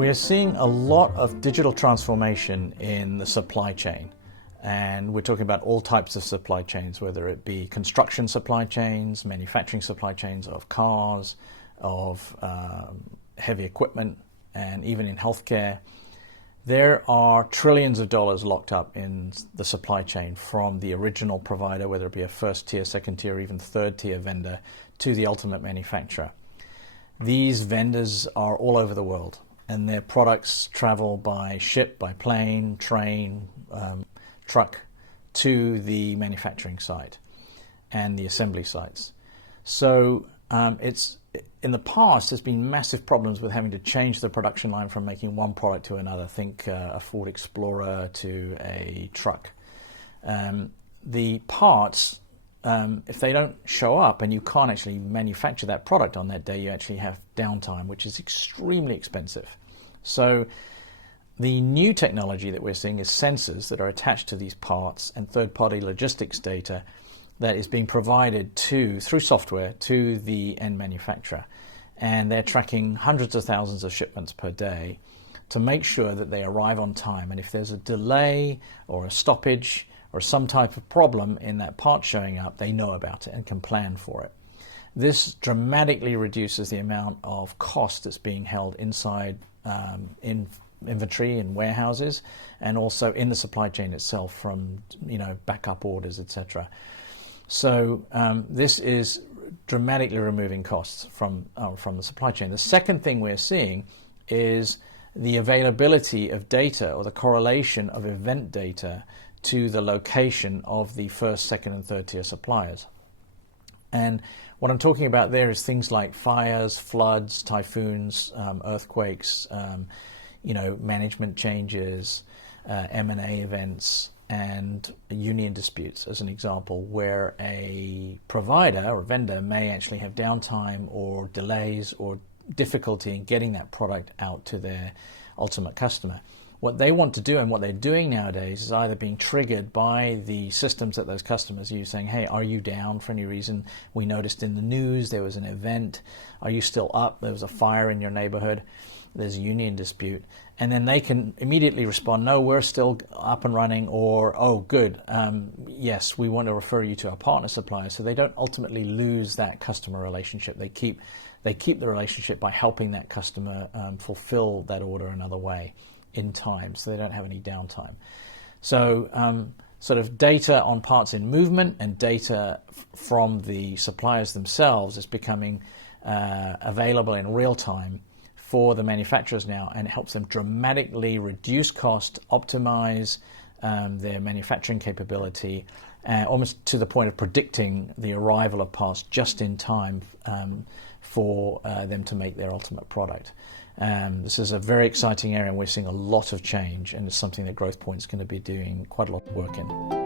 We're seeing a lot of digital transformation in the supply chain, and we're talking about all types of supply chains, whether it be construction supply chains, manufacturing supply chains of cars, of heavy equipment, and even in healthcare. There are trillions of dollars locked up in the supply chain, from the original provider, whether it be a first tier, second tier, or even third tier vendor, to the ultimate manufacturer. These vendors are all over the world, and their products travel by ship, by plane, train, truck to the manufacturing site and the assembly sites. So in the past, there's been massive problems with having to change the production line from making one product to another. Think a Ford Explorer to a truck. The parts, if they don't show up and you can't actually manufacture that product on that day, you actually have downtime, which is extremely expensive. So the new technology that we're seeing is sensors that are attached to these parts and third-party logistics data that is being provided through software to the end manufacturer. And they're tracking hundreds of thousands of shipments per day to make sure that they arrive on time. And if there's a delay or a stoppage or some type of problem in that part showing up, they know about it and can plan for it. This dramatically reduces the amount of cost that's being held inside in inventory in warehouses, and also in the supply chain itself, from backup orders, etc. So this is dramatically removing costs from the supply chain. The second thing we're seeing is the availability of data, or the correlation of event data, to the location of the first, second, and third tier suppliers. And what I'm talking about there is things like fires, floods, typhoons, earthquakes, management changes, M&A events, and union disputes, as an example, where a provider or vendor may actually have downtime or delays or difficulty in getting that product out to their ultimate customer. What they want to do, and what they're doing nowadays, is either being triggered by the systems that those customers use, saying, hey, are you down for any reason? We noticed in the news there was an event. Are you still up? There was a fire in your neighborhood. There's a union dispute. And then they can immediately respond, no, we're still up and running, or, oh, good, yes, we want to refer you to our partner supplier. So they don't ultimately lose that customer relationship. They keep the relationship by helping that customer fulfill that order another way in time, so they don't have any downtime. So sort of data on parts in movement and data from the suppliers themselves is becoming available in real time for the manufacturers now, and it helps them dramatically reduce cost, optimize their manufacturing capability, almost to the point of predicting the arrival of parts just in time for them to make their ultimate product. This is a very exciting area, and we're seeing a lot of change, and it's something that Growth Point is going to be doing quite a lot of work in.